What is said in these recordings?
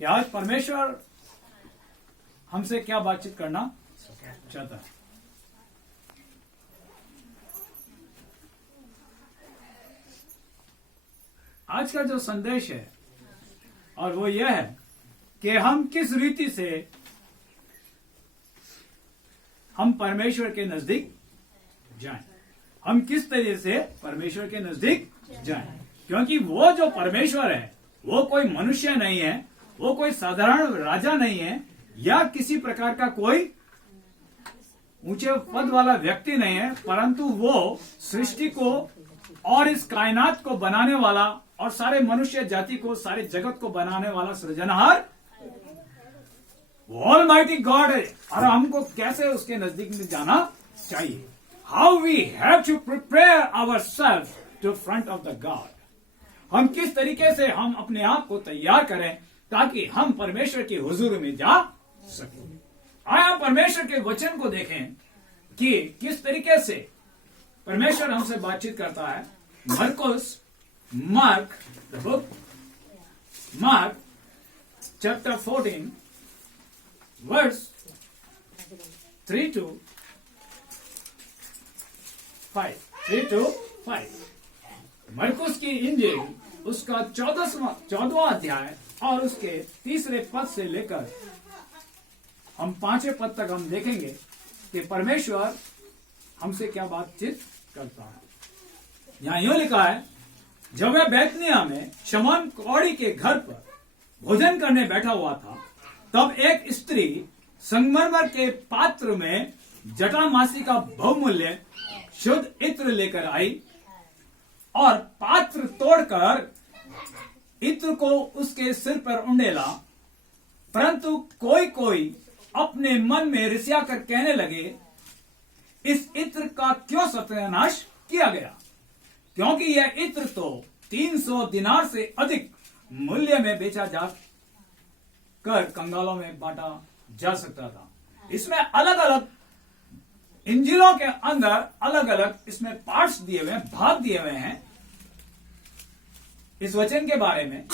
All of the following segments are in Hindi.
कि आज परमेश्वर हमसे क्या बातचीत करना चाहता है। आज का जो संदेश है और वो यह है कि हम किस रीति से हम परमेश्वर के नजदीक जाएं, हम किस तरीके से परमेश्वर के नजदीक जाएं, क्योंकि वो जो परमेश्वर है वो कोई मनुष्य नहीं है, वो कोई साधारण राजा नहीं है या किसी प्रकार का कोई ऊंचे पद वाला व्यक्ति नहीं है, परंतु वो सृष्टि को और इस कायनात को बनाने वाला और सारे मनुष्य जाति को, सारे जगत को बनाने वाला सृजनहार ऑलमाइटी गॉड है। और हमको कैसे उसके नजदीक में जाना चाहिए, how we have to prepare our self to front of the god, हम किस तरीके से हम अपने आप को तैयार करें ताकि हम परमेश्वर की हुजूर में जा सकें। आए हम परमेश्वर के वचन को देखें कि किस तरीके से परमेश्वर हमसे बातचीत करता है। Mark the book, mark chapter 14 verse 3 to 5। मरकुस की इंजील उसका 14वां अध्याय और उसके 3 पद से लेकर हम 5वें पद तक हम देखेंगे कि परमेश्वर हमसे क्या बातचीत करता है। यहां यूं लिखा है, जब वह बैतनिय्याह में शमौन कौड़ी के घर पर भोजन करने बैठा हुआ था, तब एक स्त्री संगमरमर के पात्र में जटामासी का बहुमूल्य शुद्ध इत्र लेकर आई और पात्र तोड़कर इत्र को उसके सिर पर उंडेला। परंतु कोई कोई अपने मन में रिसिया कर कहने लगे, इस इत्र का क्यों सत्यानाश किया गया, क्योंकि यह इत्र तो 300 दिनार से अधिक मूल्य में बेचा जा कर कंगालों में बांटा जा सकता था। इसमें अलग अलग इंजिलों के अंदर अलग अलग इसमें पार्ट्स दिए हुए हैं, भाग दिए हुए हैं इस वचन के बारे में।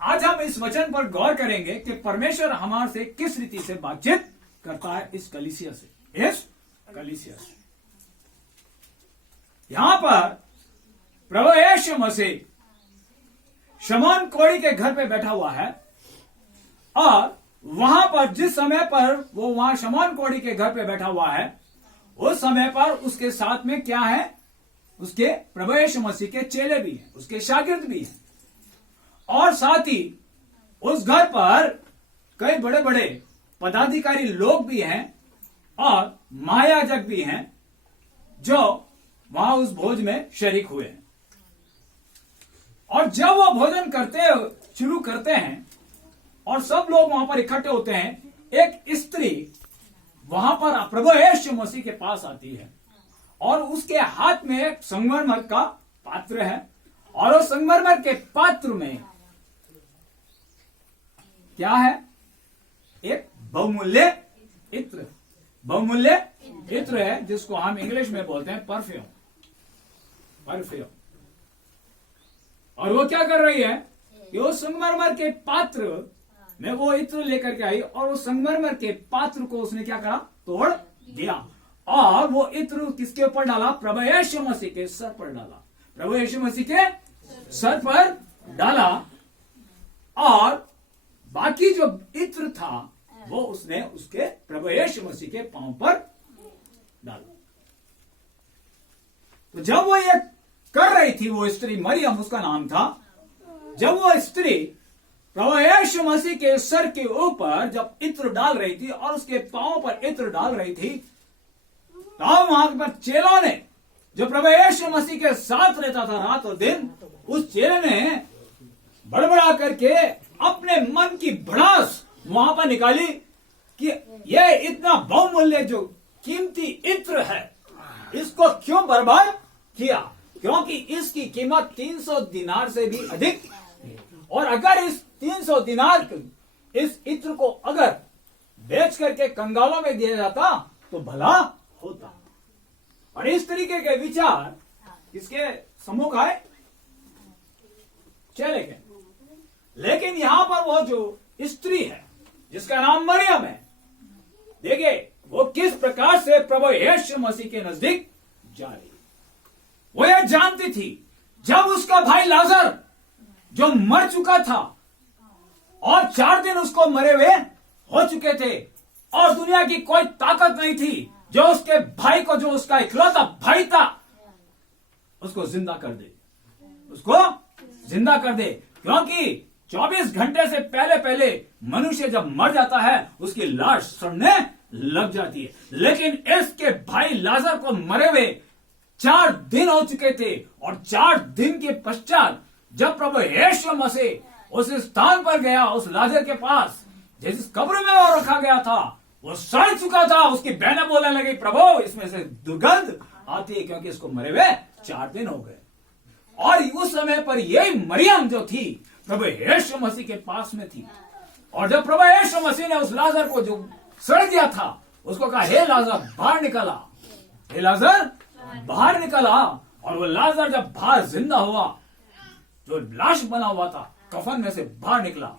आज हम इस वचन पर गौर करेंगे कि परमेश्वर हमारे से किस रीति से बातचीत करता है इस कलीसिया से। यहां पर प्रभु यीशु मसीह शमौन कौड़ी के घर पे बैठा हुआ है और वहां पर जिस समय पर वो वहां शमौन कौड़ी के घर पे बैठा हुआ है, उस समय पर उसके साथ में क्या है, उसके प्रभु यीशु मसीह के चेले भी हैं, उसके शागिर्द भी हैं और साथ ही उस घर पर कई बड़े बड़े पदाधिकारी लोग भी हैं और महायाजक भी हैं जो वहां उस भोज में शरीक हुए हैं। और जब वो भोजन शुरू करते हैं और सब लोग वहां पर इकट्ठे होते हैं, एक स्त्री वहां पर प्रभु यीशु मसीह के पास आती है और उसके हाथ में एक संगमरमर का पात्र है और उस संगमरमर के पात्र में क्या है, एक बहुमूल्य इत्र है जिसको हम इंग्लिश में बोलते हैं परफ्यूम। और वो क्या कर रही है कि वो संगमरमर के पात्र में वो इत्र लेकर के आई और उस संगमरमर के पात्र को उसने क्या करा, तोड़ दिया और वो इत्र किसके ऊपर डाला, प्रभु यीशु मसीह के सर पर डाला, प्रभु यीशु मसीह के सर पर डाला और बाकी जो इत्र था वो उसने उसके प्रभु यीशु मसीह के पांव पर डाला। तो जब वो ये कर रही थी, वो स्त्री मरियम उसका नाम था, जब वो स्त्री प्रभु यीशु मसीह के सर के ऊपर जब इत्र डाल रही थी और उसके पांव पर इत्र डाल रही थी, तब वहां पर चेलों ने, जो प्रभु यीशु मसीह के साथ रहता था रात और दिन, उस चेले ने बड़बड़ा करके अपने मन की भड़ास वहां पर निकाली कि यह इतना बहुमूल्य जो कीमती इत्र है, इसको क्यों बर्बाद किया, क्योंकि इसकी कीमत 300 दिनार से भी अधिक, और अगर इस 300 दिनार इस इत्र को अगर बेच करके कंगालों में दिया जाता तो भला होता। और इस तरीके के विचार किसके सम्मुख आए, चेले के। लेकिन यहां पर वो जो स्त्री है जिसका नाम मरियम है। देखिए वो किस प्रकार से प्रभु यीशु मसीह के नजदीक जा रही है। वो यह जानती थी जब उसका भाई लाजर जो मर चुका था और 4 दिन उसको मरे हुए हो चुके थे और दुनिया की कोई ताकत नहीं थी जो उसके भाई को, जो उसका इकलौता भाई था, उसको जिंदा कर दे, उसको जिंदा कर दे। क्योंकि 24 घंटे से पहले मनुष्य जब मर जाता है उसकी लाश सड़ने लग जाती है। लेकिन इसके भाई लाजर को मरे हुए 4 दिन हो चुके थे और 4 दिन के पश्चात जब प्रभु यीशु मसीह उस स्थान पर गया, उस लाजर के पास जिस कब्र में वो रखा गया था, वो सड़ चुका था। उसकी बहनें बोलने लगी, प्रभु इसमें से दुर्गंध आती है क्योंकि इसको मरे हुए 4 दिन हो गए। और उस समय पर यही मरियम जो थी प्रभु यीशु मसीह के पास में थी। और जब प्रभु यीशु मसीह ने उस लाजर को जो सड़ गया था उसको कहा, हे लाजर बाहर निकला, हे लाजर बाहर निकला। और वो लाजर जब बाहर जिंदा हुआ, जो लाश बना हुआ था कफन में से बाहर निकला,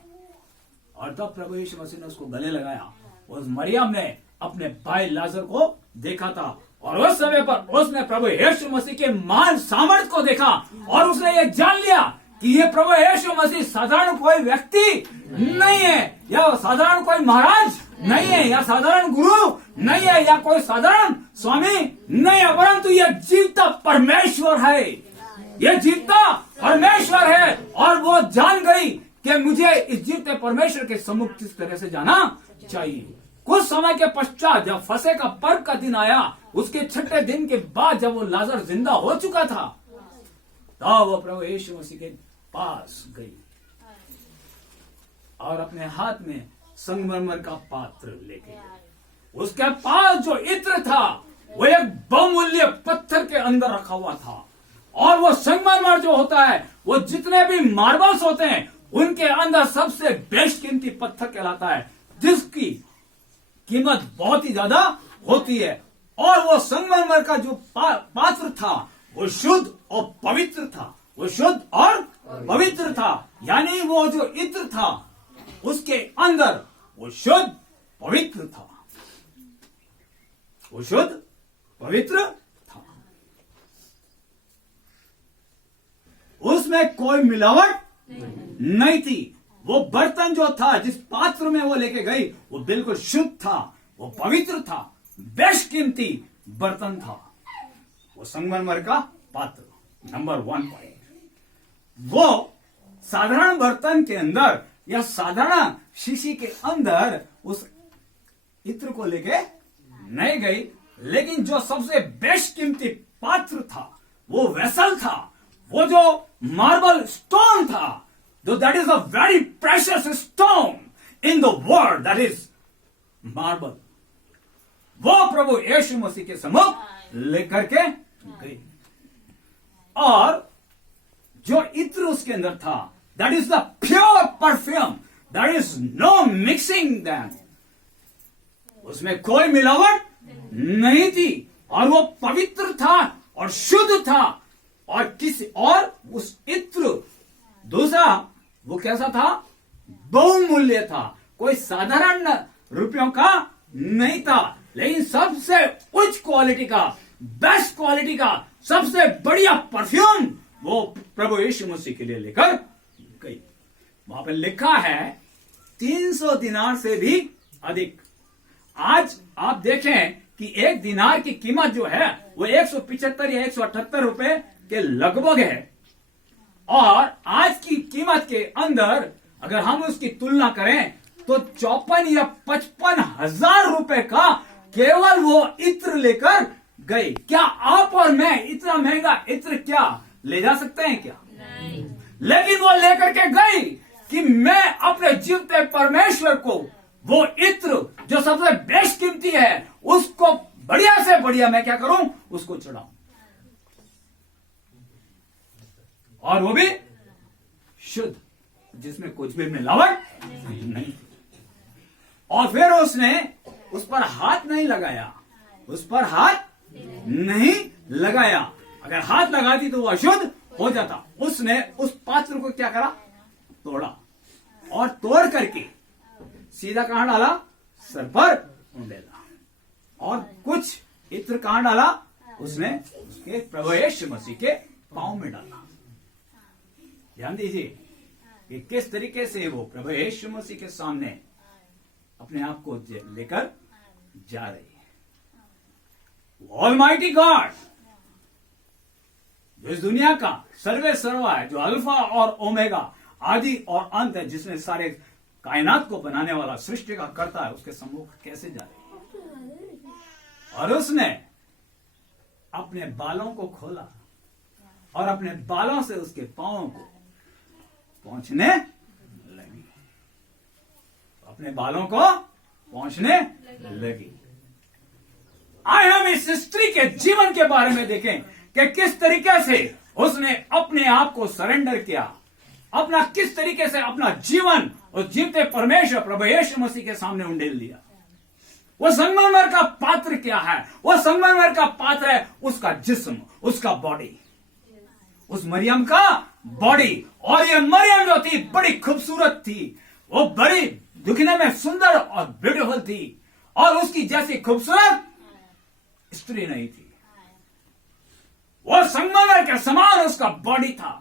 और तब प्रभु यीशु मसीह ने उसको गले लगाया। उस मरियम ने अपने भाई लाजर को देखा था और उस समय पर उसने प्रभु यीशु मसीह के महान सामर्थ्य को देखा और उसने ये जान लिया कि ये प्रभु यीशु मसीह साधारण कोई व्यक्ति नहीं है, या साधारण कोई महाराज नहीं है, या साधारण गुरु नहीं है, या कोई साधारण स्वामी नहीं है, परंतु यह जीवता परमेश्वर है, यह जीवता परमेश्वर है। और वो जान गई कि मुझे इस जीवते परमेश्वर के सम्मुख किस तरह से जाना चाहिए। कुछ समय के पश्चात जब फसह का पर्व का दिन आया, उसके 6ठे दिन के बाद जब वो लाजर जिंदा हो चुका था, तब वो प्रभु यीशु मसीह के पास गई और अपने हाथ में संगमरमर का पात्र लेके गई। उसके पास जो इत्र था वो एक बहुमूल्य पत्थर के अंदर रखा हुआ था। और वो संगमरमर जो होता है, वो जितने भी मार्बल्स होते हैं उनके अंदर सबसे बेशकीमती पत्थर कहलाता है, जिसकी कीमत बहुत ही ज्यादा होती है। और वो संगमरमर का जो पात्र था वो शुद्ध और पवित्र था, वो शुद्ध और पवित्र था। यानी वो जो इत्र था उसके अंदर वो शुद्ध पवित्र था, वो शुद्ध पवित्र था। उसमें कोई मिलावट नहीं थी। वो बर्तन जो था, जिस पात्र में वो लेके गई, वो बिल्कुल शुद्ध था, वो पवित्र था, बेशकीमती बर्तन था। वो संगमरमर का पात्र नंबर 1 पॉइंट। वो साधारण बर्तन के अंदर या साधारण शीशी के अंदर उस इत्र को लेके नहीं गई, लेकिन जो सबसे बेशकीमती पात्र था, वो वेसल था, वो जो मार्बल स्टोन था, that is a very precious stone in the world, that is marble, वो प्रभु यीशु मसीह के सम्मुख लेकर के गई। और जो इत्र उसके अंदर था, that is the pure perfume, there is no mixing them, उसमें कोई मिलावट नहीं थी और वो पवित्र था और शुद्ध था। और किसी और उस इत्र दूसरा वो कैसा था, बहुमूल्य था, कोई साधारण रुपयों का नहीं था, लेकिन सबसे उच्च क्वालिटी का, बेस्ट क्वालिटी का, सबसे बढ़िया परफ्यूम वो प्रभु यीशु मसीह के लिए लेकर गई। वहां पर लिखा है 300 दिनार से भी अधिक। आज आप देखें कि एक दिनार की कीमत जो है वो 175 या 178 रुपए के लगभग है। और आज की कीमत के अंदर अगर हम उसकी तुलना करें तो 54 या 55 हजार रुपए का केवल वो इत्र लेकर गई। क्या आप और मैं इतना महंगा इत्र क्या ले जा सकते हैं क्या? नहीं। लेकिन वो लेकर के गई कि मैं अपने जीवते परमेश्वर को वो इत्र जो सबसे बेशकीमती है उसको बढ़िया से बढ़िया मैं क्या करूं, उसको चढ़ाऊं, और वो भी शुद्ध, जिसमें कुछ भी मिलावट नहीं। और फिर उसने उस पर हाथ नहीं लगाया, उस पर हाथ नहीं लगाया। अगर हाथ लगाती तो वो अशुद्ध हो जाता। उसने उस पात्र को क्या करा, तोड़ा, और तोड़ करके सीधा कहां डाला? सर पर उंडेला। और कुछ इत्र कहां डाला? उसने उसके प्रभु यीशु मसीह के पांव में डाला। ध्यान दीजिए कि किस तरीके से वो प्रभु यीशु मसीह के सामने अपने आप को लेकर जा रही है। ऑलमाइटी गॉड, जो इस दुनिया का सर्वे सर्वा है, जो अल्फा और ओमेगा, आदि और अंत है, जिसने सारे कायनात को बनाने वाला, सृष्टि का कर्ता है, उसके सम्मुख कैसे जा रही है? और उसने अपने बालों को खोला और अपने बालों से उसके पांवों को पहुंचने लगी, अपने बालों को पहुंचने लगी। आए हम इस स्त्री के जीवन के बारे में देखें कि किस तरीके से उसने अपने आप को सरेंडर किया, अपना किस तरीके से अपना जीवन उस जीवते परमेश्वर प्रभु यीशु मसीह के सामने उंडेल दिया। वो संगमरमर का पात्र क्या है? वो संगमरमर का पात्र है उसका जिस्म, उसका बॉडी, उस मरियम का बॉडी। और ये मरियम जो थी बड़ी खूबसूरत थी, वो बड़ी दिखने में सुंदर और ब्यूटीफुल थी, और उसकी जैसी खूबसूरत स्त्री नहीं थी। वो संगमरमर के समान उसका बॉडी था,